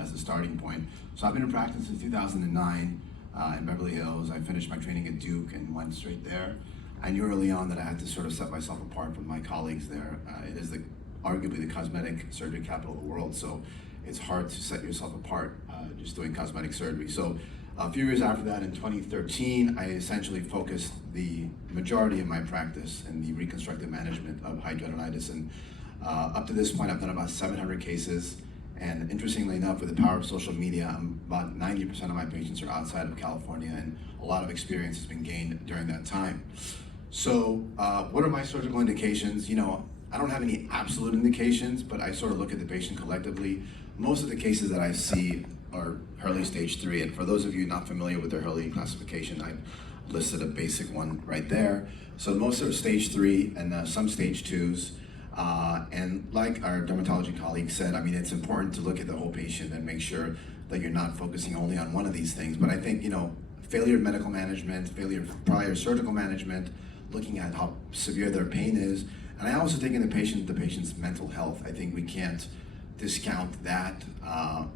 as a starting point. So I've been in practice since 2009 in Beverly Hills. I finished my training at Duke and went straight there. I knew early on that I had to sort of set myself apart from my colleagues there. It is arguably the cosmetic surgery capital of the world, so it's hard to set yourself apart just doing cosmetic surgery. So a few years after that, in 2013, I essentially focused the majority of my practice in the reconstructive management of hidradenitis. And up to this point, I've done about 700 cases. And interestingly enough, with the power of social media, about 90% of my patients are outside of California, and a lot of experience has been gained during that time. So what are my surgical indications? You know, I don't have any absolute indications, but I sort of look at the patient collectively. Most of the cases that I see are Hurley stage 3, and for those of you not familiar with the Hurley classification, I've listed a basic one right there. So most are stage 3 and some stage 2s. And like our dermatology colleague said, I mean, it's important to look at the whole patient and make sure that you're not focusing only on one of these things. But I think, you know, failure of medical management, failure of prior surgical management, looking at how severe their pain is, and I also take in the patient's mental health. I think we can't discount that.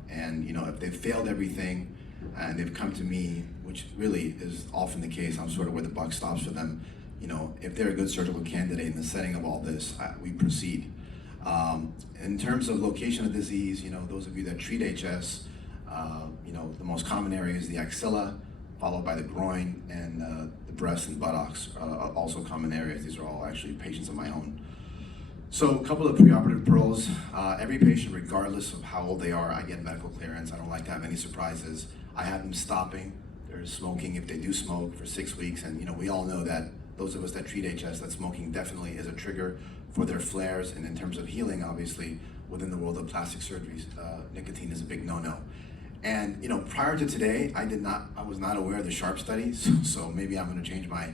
And you know, if they've failed everything and they've come to me, which really is often the case, I'm sort of where the buck stops for them. You know, if they're a good surgical candidate in the setting of all this, we proceed. In terms of location of disease, you know, those of you that treat HS, you know, the most common area is the axilla, followed by the groin, and the breast and buttocks are also common areas. These are all actually patients of my own. So a couple of preoperative pearls. Every patient, regardless of how old they are, I get medical clearance. I don't like to have any surprises. I have them stopping their smoking if they do smoke for 6 weeks, and you know, we all know that those of us that treat HS, that smoking definitely is a trigger for their flares, and in terms of healing, obviously, within the world of plastic surgeries, nicotine is a big no-no. And you know, prior to today, I was not aware of the SHARP study, so maybe I'm going to change my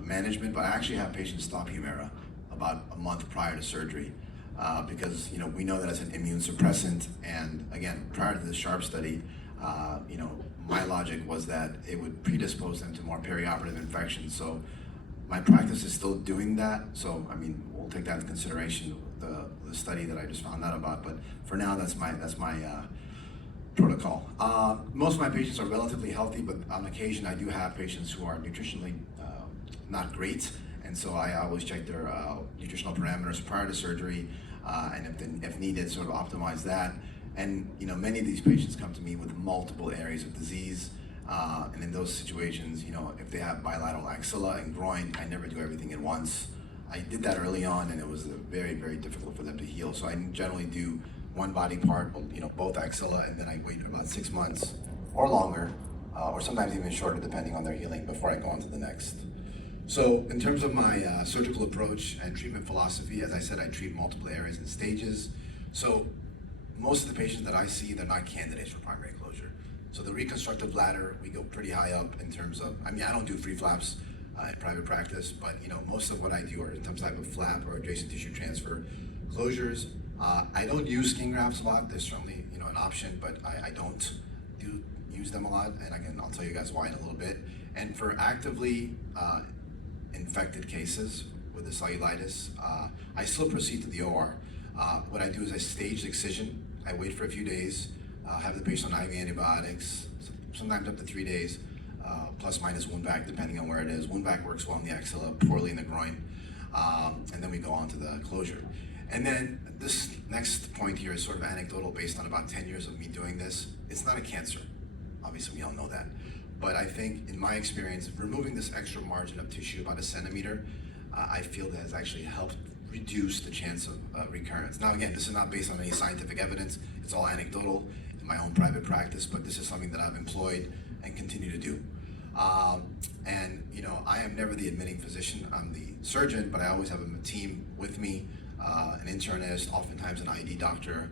management. But I actually have patients stop Humira about a month prior to surgery because you know, we know that it's an immune suppressant. And again, prior to the SHARP study, you know, my logic was that it would predispose them to more perioperative infections. So my practice is still doing that. So I mean, we'll take that into consideration, the study that I just found out about. But for now, that's my protocol. Most of my patients are relatively healthy, but on occasion I do have patients who are nutritionally not great, and so I always check their nutritional parameters prior to surgery, and if needed, sort of optimize that. And you know, many of these patients come to me with multiple areas of disease, and in those situations, you know, if they have bilateral axilla and groin, I never do everything at once. I did that early on, and it was very, very difficult for them to heal. So I generally do one body part, you know, both axilla, and then I wait about 6 months or longer, or sometimes even shorter, depending on their healing, before I go on to the next. So in terms of my surgical approach and treatment philosophy, as I said, I treat multiple areas and stages. So most of the patients that I see, they're not candidates for primary closure. So the reconstructive ladder, we go pretty high up in terms of, I mean, I don't do free flaps in private practice, but you know, most of what I do are in some type of flap or adjacent tissue transfer closures. I don't use skin grafts a lot. There's certainly, you know, an option, but I don't use them a lot, and again, I'll tell you guys why in a little bit. And for actively infected cases with the cellulitis, I still proceed to the OR. What I do is I stage the excision. I wait for a few days, have the patient on IV antibiotics, sometimes up to 3 days, plus minus wound vac, depending on where it is. Wound vac works well in the axilla, poorly in the groin, and then we go on to the closure. And then this next point here is sort of anecdotal based on about 10 years of me doing this. It's not a cancer. Obviously, we all know that. But I think, in my experience, removing this extra margin of tissue, about 1 centimeter, I feel that has actually helped reduce the chance of recurrence. Now, again, this is not based on any scientific evidence. It's all anecdotal in my own private practice, but this is something that I've employed and continue to do. And, you know, I am never the admitting physician. I'm the surgeon, but I always have a team with me. An internist, oftentimes an ID doctor,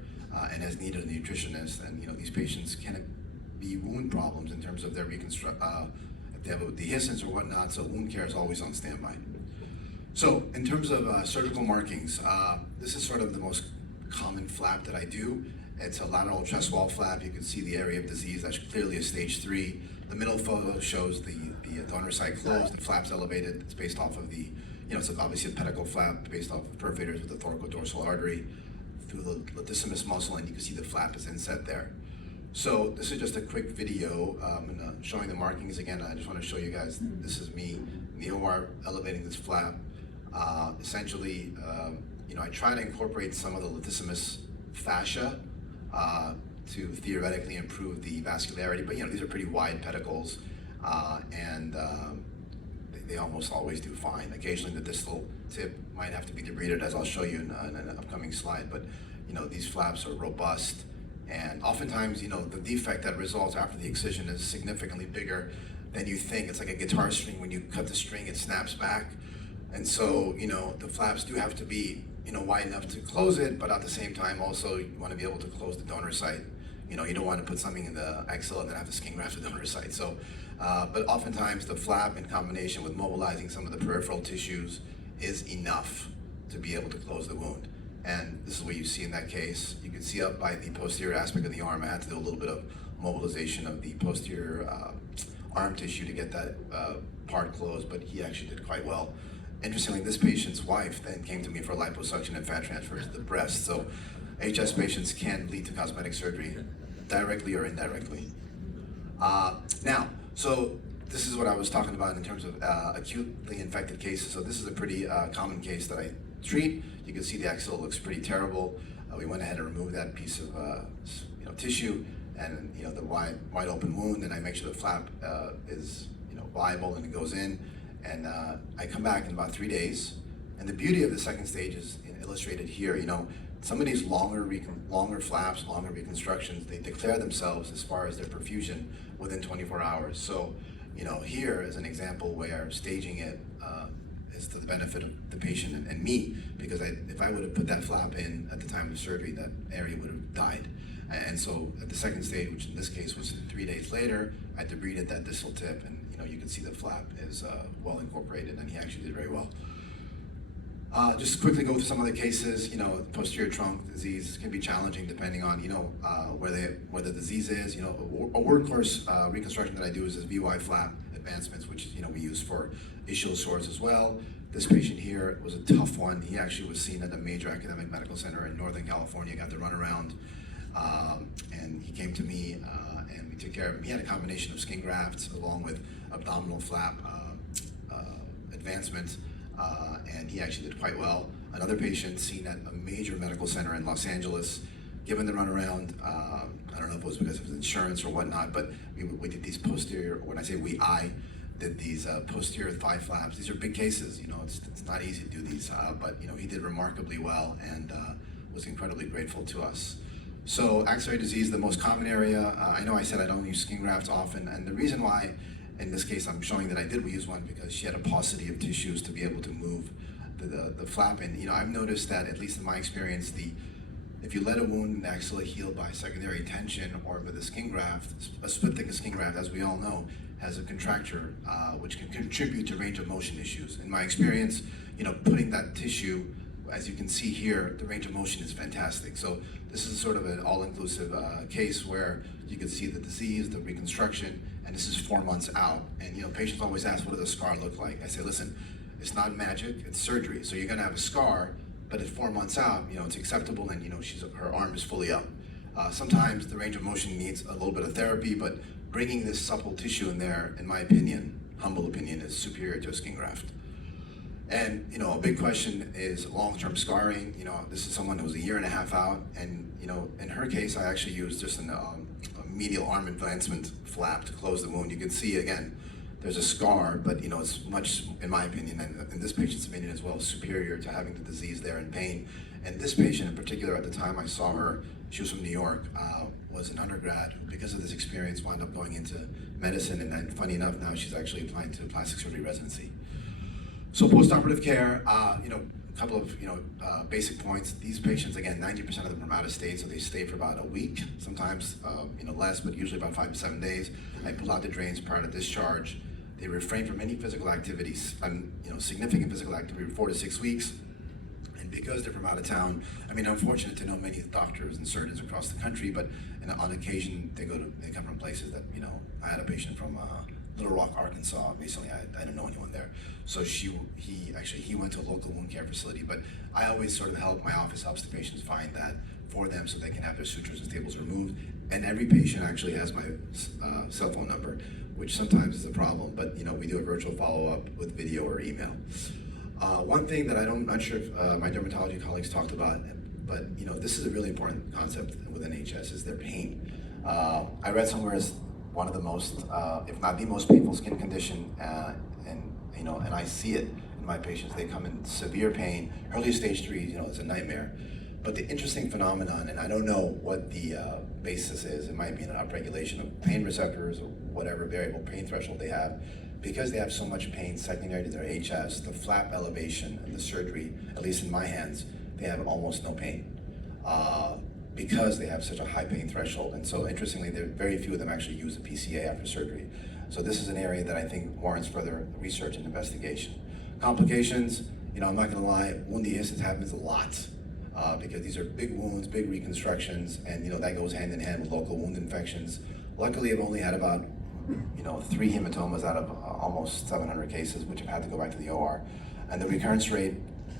and as needed, a nutritionist. And you know, these patients can be wound problems in terms of their reconstruct, if they have a dehiscence or whatnot. So wound care is always on standby. So in terms of surgical markings, this is sort of the most common flap that I do. It's a lateral chest wall flap. You can see the area of disease. That's clearly a stage 3. The middle photo shows the donor site closed, the flap's elevated. It's based off of the, you know, it's obviously a pedicle flap based off of perforators with the thoracodorsal artery through the latissimus muscle, and you can see the flap is inset there. So this is just a quick video showing the markings again. I just want to show you guys, this is me in the OR elevating this flap. Essentially, I try to incorporate some of the latissimus fascia to theoretically improve the vascularity, but these are pretty wide pedicles, and they almost always do fine. Occasionally the distal tip might have to be debrided, as I'll show you in an upcoming slide, but these flaps are robust, and oftentimes the defect that results after the excision is significantly bigger than you think. It's like a guitar string. When you cut the string, it snaps back, and so the flaps do have to be wide enough to close it, but at the same time also you want to be able to close the donor site. You don't want to put something in the axilla and then have to skin graft the donor site. So, but oftentimes the flap in combination with mobilizing some of the peripheral tissues is enough to be able to close the wound. And this is what you see in that case. You can see up by the posterior aspect of the arm, I had to do a little bit of mobilization of the posterior arm tissue to get that part closed, but he actually did quite well. Interestingly, this patient's wife then came to me for liposuction and fat transfer to the breast. So HS patients can lead to cosmetic surgery directly or indirectly. Now, so this is what I was talking about in terms of acutely infected cases. So this is a pretty common case that I treat. You can see the axilla looks pretty terrible. We went ahead and removed that piece of tissue and the wide open wound, and I make sure the flap is viable and it goes in. And I come back in about 3 days, and the beauty of the second stage is illustrated here. Some of these longer flaps, longer reconstructions, they declare themselves as far as their perfusion within 24 hours. So, here is an example where staging it is to the benefit of the patient and me, because if I would have put that flap in at the time of surgery, that area would have died. And so at the second stage, which in this case was 3 days later, I debrided that distal tip, and you can see the flap is well incorporated, and he actually did very well. Just quickly go through some other cases. Posterior trunk disease can be challenging depending on where the disease is. A workhorse reconstruction that I do is this VY flap advancements, which we use for ischial sores as well. This patient here was a tough one. He actually was seen at a major academic medical center in Northern California, got the runaround, and he came to me and we took care of him. He had a combination of skin grafts along with abdominal flap advancements, and he actually did quite well. Another patient seen at a major medical center in Los Angeles, given the runaround. I don't know if it was because of his insurance or whatnot, but we did these posterior, when I say I did these posterior thigh flaps. These are big cases, it's not easy to do these, but he did remarkably well and was incredibly grateful to us. So axillary disease, the most common area. I know I said I don't use skin grafts often, and the reason why, in this case, I'm showing that I did use one because she had a paucity of tissues to be able to move the flap in. I've noticed that, at least in my experience, if you let a wound in the axilla heal by secondary tension or with a skin graft, a split thickness skin graft, as we all know, has a contracture which can contribute to range of motion issues. In my experience, putting that tissue, as you can see here, the range of motion is fantastic. So this is sort of an all-inclusive case where you can see the disease, the reconstruction, and this is 4 months out. And patients always ask, what does a scar look like? I say, listen, it's not magic, it's surgery. So you're gonna have a scar, but at 4 months out, it's acceptable, and her arm is fully up. Sometimes the range of motion needs a little bit of therapy, but bringing this supple tissue in there, in my opinion, humble opinion, is superior to a skin graft. And a big question is long-term scarring. This is someone who was 1.5 years out, and in her case, I actually used just a medial arm advancement flap to close the wound. You can see again, there's a scar, but it's much, in my opinion, and in this patient's opinion as well, superior to having the disease there and pain. And this patient in particular, at the time I saw her, she was from New York, was an undergrad who, because of this experience, wound up going into medicine, and then funny enough, now she's actually applying to plastic surgery residency. So post-operative care, a couple of basic points. These patients, again, 90% of them are out of state, so they stay for about a week, sometimes less, but usually about 5 to 7 days. I pull out the drains prior to discharge. They refrain from any physical activities, significant physical activity for 4 to 6 weeks. And because they're from out of town, I'm fortunate to know many doctors and surgeons across the country, but on occasion they come from places that, I had a patient from Little Rock, Arkansas recently. I didn't know anyone there. So he went to a local wound care facility, but I always sort of my office helps the patients find that for them so they can have their sutures and staples removed. And every patient actually has my cell phone number, which sometimes is a problem, but we do a virtual follow-up with video or email. One thing that I'm not sure if my dermatology colleagues talked about, but this is a really important concept within HS, is their pain. I read somewhere is one of the most, if not the most painful skin condition, and I see it in my patients. They come in severe pain, early stage 3, it's a nightmare. But the interesting phenomenon, and I don't know what the basis is, it might be an upregulation of pain receptors or whatever variable pain threshold they have, because they have so much pain secondary to their HS, the flap elevation and the surgery, at least in my hands, they have almost no pain. Because they have such a high pain threshold. And so interestingly, very few of them actually use a PCA after surgery. So this is an area that I think warrants further research and investigation. Complications, I'm not gonna lie, wound dehiscence happens a lot because these are big wounds, big reconstructions, and that goes hand in hand with local wound infections. Luckily, I've only had about 3 hematomas out of almost 700 cases, which have had to go back to the OR. And the recurrence rate,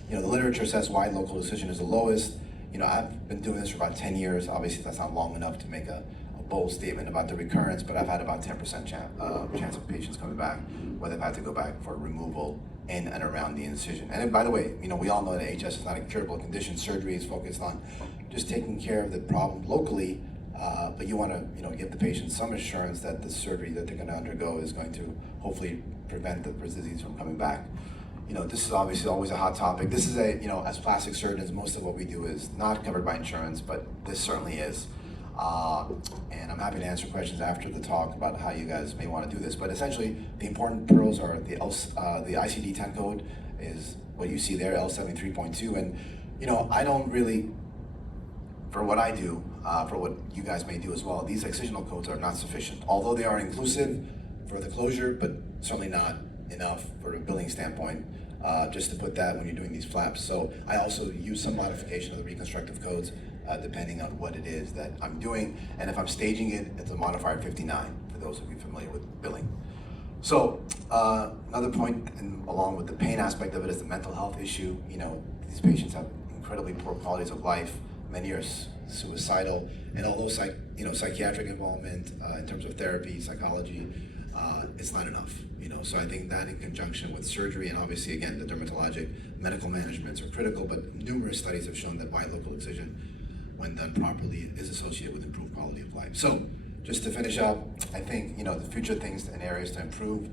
the literature says wide local incision is the lowest. I've been doing this for about 10 years. Obviously, that's not long enough to make a bold statement about the recurrence, but I've had about 10% chance of patients coming back where they've had to go back for removal in and around the incision. And by the way, we all know that HS is not a curable condition. Surgery is focused on just taking care of the problem locally, but you want to, give the patient some assurance that the surgery that they're going to undergo is going to hopefully prevent the disease from coming back. This is obviously always a hot topic. This is as plastic surgeons, most of what we do is not covered by insurance, but this certainly is. And I'm happy to answer questions after the talk about how you guys may want to do this. But essentially, the important pearls are the ICD-10 code is what you see there, L73.2. And, I don't really, for what I do, for what you guys may do as well, these excisional codes are not sufficient. Although they are inclusive for the closure, but certainly not enough for a billing standpoint, just to put that when you're doing these flaps. So I also use some modification of the reconstructive codes depending on what it is that I'm doing. And if I'm staging it, it's a modifier 59, for those of you familiar with billing. So another point, and along with the pain aspect of it, is the mental health issue. These patients have incredibly poor qualities of life. Many are suicidal, and although psychiatric involvement in terms of therapy, psychology, it's not enough. So I think that in conjunction with surgery, and obviously again the dermatologic medical managements are critical, but numerous studies have shown that wide local excision, when done properly, is associated with improved quality of life. So just to finish up, I think the future things and areas to improve.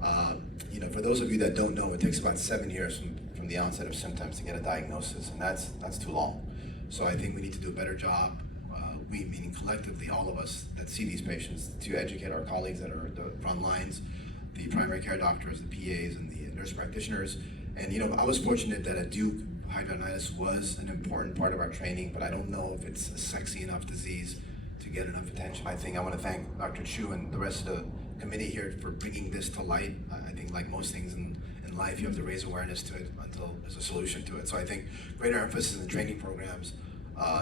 For those of you that don't know, it takes about 7 years from the onset of symptoms to get a diagnosis, and that's too long. So I think we need to do a better job, we meaning collectively, all of us that see these patients, to educate our colleagues that are at the front lines, the primary care doctors, the PAs, and the nurse practitioners. And I was fortunate that at Duke, hidradenitis was an important part of our training, but I don't know if it's a sexy enough disease to get enough attention. I think I want to thank Dr. Chu and the rest of the committee here for bringing this to light. I think like most things in life, you have to raise awareness to it until there's a solution to it. So I think greater emphasis in the training programs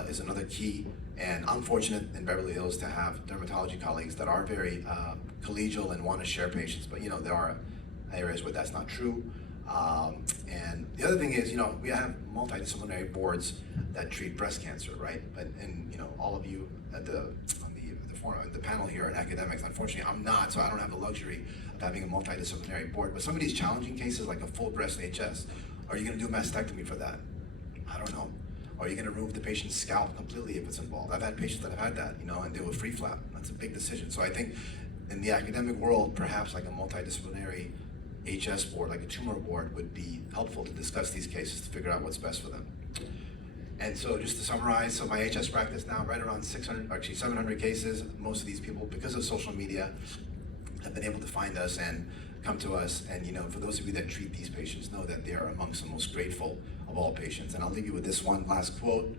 is another key. And I'm fortunate in Beverly Hills to have dermatology colleagues that are very collegial and want to share patients, but there are areas where that's not true. And the other thing is, we have multidisciplinary boards that treat breast cancer, right? And all of you at the panel here are academics. Unfortunately, I'm not, so I don't have the luxury of having a multidisciplinary board. But some of these challenging cases, like a full breast HS, are you going to do a mastectomy for that? I don't know. Are you going to remove the patient's scalp completely if it's involved? I've had patients that have had that, and they were free flap. That's a big decision. So I think in the academic world, perhaps like a multidisciplinary HS board, like a tumor board, would be helpful to discuss these cases to figure out what's best for them. And so just to summarize, so my HS practice now, right around 700 cases. Most of these people, because of social media, have been able to find us and come to us. And for those of you that treat these patients, know that they are amongst the most grateful of all patients. And I'll leave you with this one last quote.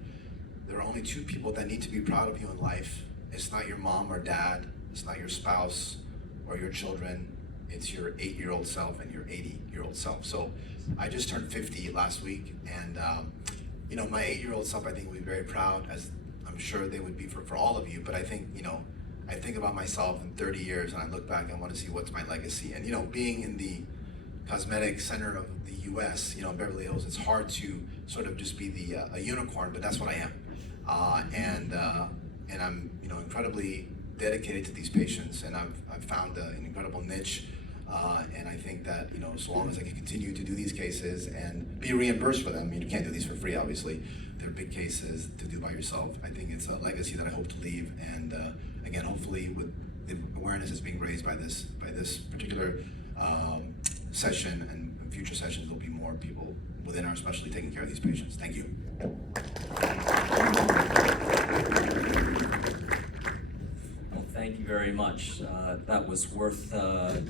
There are only 2 people that need to be proud of you in life. It's not your mom or dad. It's not your spouse or your children. It's your 8-year-old self and your 80-year-old self. So I just turned 50 last week, and my 8-year-old self, I think, will be very proud, as I'm sure they would be for all of you. But I think, I think about myself in 30 years, and I look back and want to see what's my legacy. And being in the cosmetic center of the U.S., in Beverly Hills, it's hard to sort of just be a unicorn, but that's what I am. And I'm incredibly dedicated to these patients, and I've found an incredible niche. And I think that as long as I can continue to do these cases and be reimbursed for them, you can't do these for free, obviously. They're big cases to do by yourself. I think it's a legacy that I hope to leave. And again, hopefully, with the awareness that's being raised by this particular session and future sessions, there'll be more people within our specialty taking care of these patients. Thank you. Well, thank you very much. That was worth the